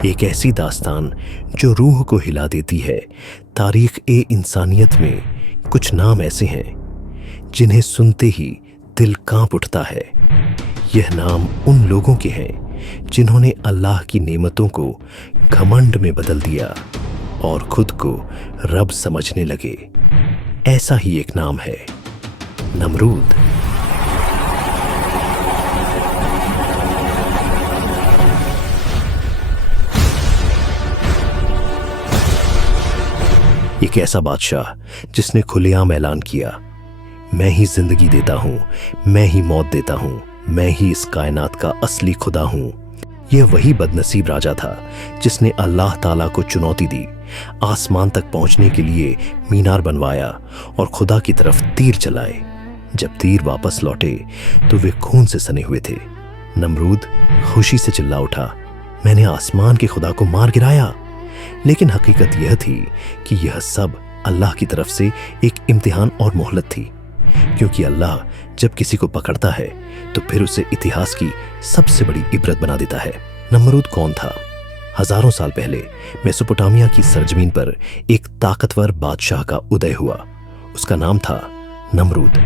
ایک ایسی داستان جو روح کو ہلا دیتی ہے۔ تاریخ انسانیت میں کچھ نام ایسے ہیں جنہیں سنتے ہی دل کانپ اٹھتا ہے۔ یہ نام ان لوگوں کے ہیں جنہوں نے اللہ کی نعمتوں کو گھمنڈ میں بدل دیا اور خود کو رب سمجھنے لگے۔ ایسا ہی ایک نام ہے نمرود۔ ایک ایسا بادشاہ جس نے کھلے عام اعلان کیا، میں ہی زندگی دیتا ہوں، میں ہی موت دیتا ہوں، میں ہی اس کائنات کا اصلی خدا ہوں۔ یہ وہی بد نصیب راجا تھا جس نے اللہ تعالیٰ کو چنوتی دی، آسمان تک پہنچنے کے لیے مینار بنوایا اور خدا کی طرف تیر چلائے۔ جب تیر واپس لوٹے تو وہ خون سے سنے ہوئے تھے۔ نمرود خوشی سے چلا اٹھا، میں نے آسمان کے خدا کو مار گرایا۔ لیکن حقیقت یہ تھی کہ یہ سب اللہ کی طرف سے ایک امتحان اور مہلت تھی، کیونکہ اللہ جب کسی کو پکڑتا ہے تو پھر اسے اتہاس کی سب سے بڑی عبرت بنا دیتا ہے۔ نمرود کون تھا؟ ہزاروں سال پہلے میسوپوٹامیہ کی سرزمین پر ایک طاقتور بادشاہ کا ادے ہوا۔ اس کا نام تھا نمرود۔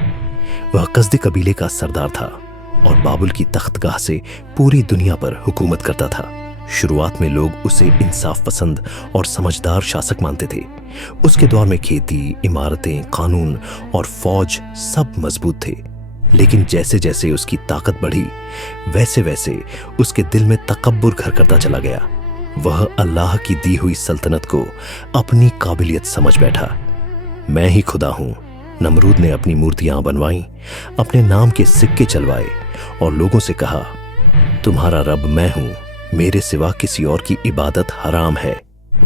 وہ قصدی قبیلے کا سردار تھا اور بابل کی تخت گاہ سے پوری دنیا پر حکومت کرتا تھا۔ شروعات میں لوگ اسے انصاف پسند اور سمجھدار شاسک مانتے تھے۔ اس کے دور میں کھیتی، عمارتیں، قانون اور فوج سب مضبوط تھے۔ لیکن جیسے جیسے اس کی طاقت بڑھی، ویسے ویسے اس کے دل میں تکبر گھر کرتا چلا گیا۔ وہ اللہ کی دی ہوئی سلطنت کو اپنی قابلیت سمجھ بیٹھا۔ میں ہی خدا ہوں۔ نمرود نے اپنی مورتیاں بنوائیں، اپنے نام کے سکے چلوائے اور لوگوں سے کہا، تمہارا رب میں ہوں، میرے سوا کسی اور کی عبادت حرام ہے۔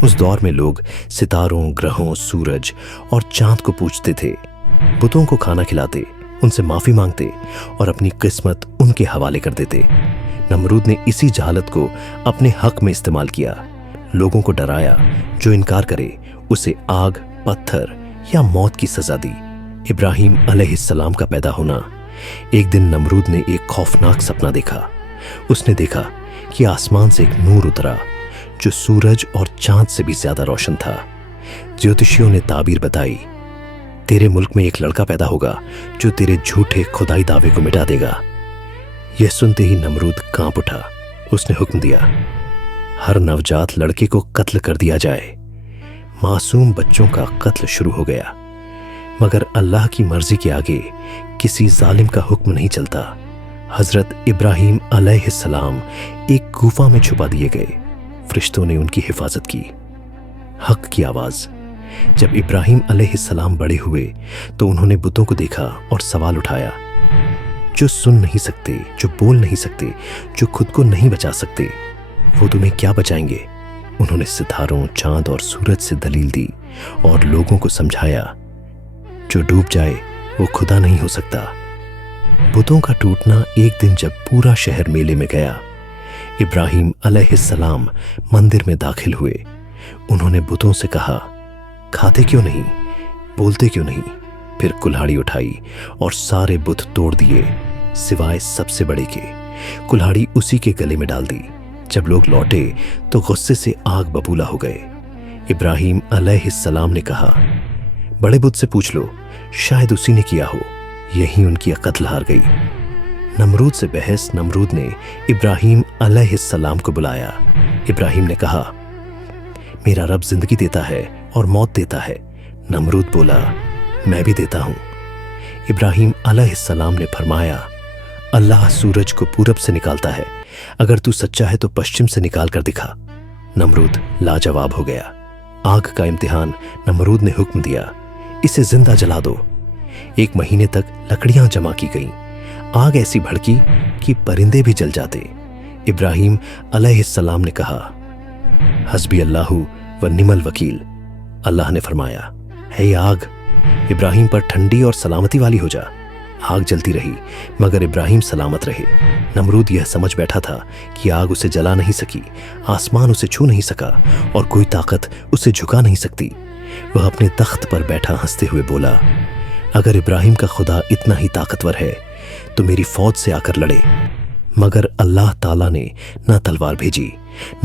اس دور میں لوگ ستاروں، گرہوں، سورج اور چاند کو پوجتے تھے، بتوں کو کھانا کھلاتے، ان سے معافی مانگتے اور اپنی قسمت ان کے حوالے کر دیتے۔ نمرود نے اسی جہالت کو اپنے حق میں استعمال کیا، لوگوں کو ڈرایا، جو انکار کرے اسے آگ، پتھر یا موت کی سزا دی۔ ابراہیم علیہ السلام کا پیدا ہونا۔ ایک دن نمرود نے ایک خوفناک سپنا دیکھا۔ اس نے دیکھا کہ آسمان سے ایک نور اترا جو سورج اور چاند سے بھی زیادہ روشن تھا۔ جیوتشیوں نے تعبیر بتائی، تیرے ملک میں ایک لڑکا پیدا ہوگا جو تیرے جھوٹے خدائی دعوے کو مٹا دے گا۔ یہ سنتے ہی نمرود کانپ اٹھا۔ اس نے حکم دیا، ہر نوجات لڑکے کو قتل کر دیا جائے۔ معصوم بچوں کا قتل شروع ہو گیا، مگر اللہ کی مرضی کے آگے کسی ظالم کا حکم نہیں چلتا۔ حضرت ابراہیم علیہ السلام ایک گوفا میں چھپا دیے گئے۔ فرشتوں نے ان کی حفاظت کی۔ حق کی آواز۔ جب ابراہیم علیہ السلام بڑے ہوئے تو انہوں نے بتوں کو دیکھا اور سوال اٹھایا، جو سن نہیں سکتے، جو بول نہیں سکتے، جو خود کو نہیں بچا سکتے، وہ تمہیں کیا بچائیں گے؟ انہوں نے ستاروں، چاند اور سورج سے دلیل دی اور لوگوں کو سمجھایا، جو ڈوب جائے وہ خدا نہیں ہو سکتا۔ بتوں کا ٹوٹنا ایک دن جب پورا شہر میلے میں گیا، ابراہیم علیہ السلام مندر میں داخل ہوئے۔ انہوں نے بتوں سے کہا، کھاتے کیوں نہیں، بولتے کیوں نہیں؟ پھر کلہاڑی اٹھائی اور سارے بت توڑ دیے سوائے سب سے بڑے کے۔ کلہاڑی اسی کے گلے میں ڈال دی۔ جب لوگ لوٹے تو غصے سے آگ ببولا ہو گئے۔ ابراہیم علیہ السلام نے کہا، بڑے بت سے پوچھ لو، شاید اسی نے کیا ہو۔ یہی ان کی قتل ہار گئی۔ نمرود سے بحث۔ نمرود نے ابراہیم علیہ السلام کو بلایا۔ ابراہیم نے کہا، میرا رب زندگی دیتا ہے اور موت دیتا ہے۔ نمرود بولا، میں بھی دیتا ہوں۔ ابراہیم علیہ السلام نے فرمایا، اللہ سورج کو پورب سے نکالتا ہے، اگر تو سچا ہے تو پشچم سے نکال کر دکھا۔ نمرود لاجواب ہو گیا۔ آگ کا امتحان۔ نمرود نے حکم دیا، اسے زندہ جلا دو۔ 1 مہینے تک لکڑیاں جمع کی گئیں۔ آگ ایسی بھڑکی کہ پرندے بھی جل جاتے۔ ابراہیم علیہ السلام نے کہا، حسبی اللہ و نعم الوکیل۔ اللہ نے فرمایا، ہے آگ، ابراہیم پر ٹھنڈی اور سلامتی والی ہو جا۔ آگ جلتی رہی مگر ابراہیم سلامت رہے۔ نمرود یہ سمجھ بیٹھا تھا کہ آگ اسے جلا نہیں سکی، آسمان اسے چھو نہیں سکا اور کوئی طاقت اسے جھکا نہیں سکتی۔ وہ اپنے تخت پر بیٹھا ہنستے ہوئے بولا، اگر ابراہیم کا خدا اتنا ہی طاقتور ہے تو میری فوج سے آ کر لڑے۔ مگر اللہ تعالیٰ نے نہ تلوار بھیجی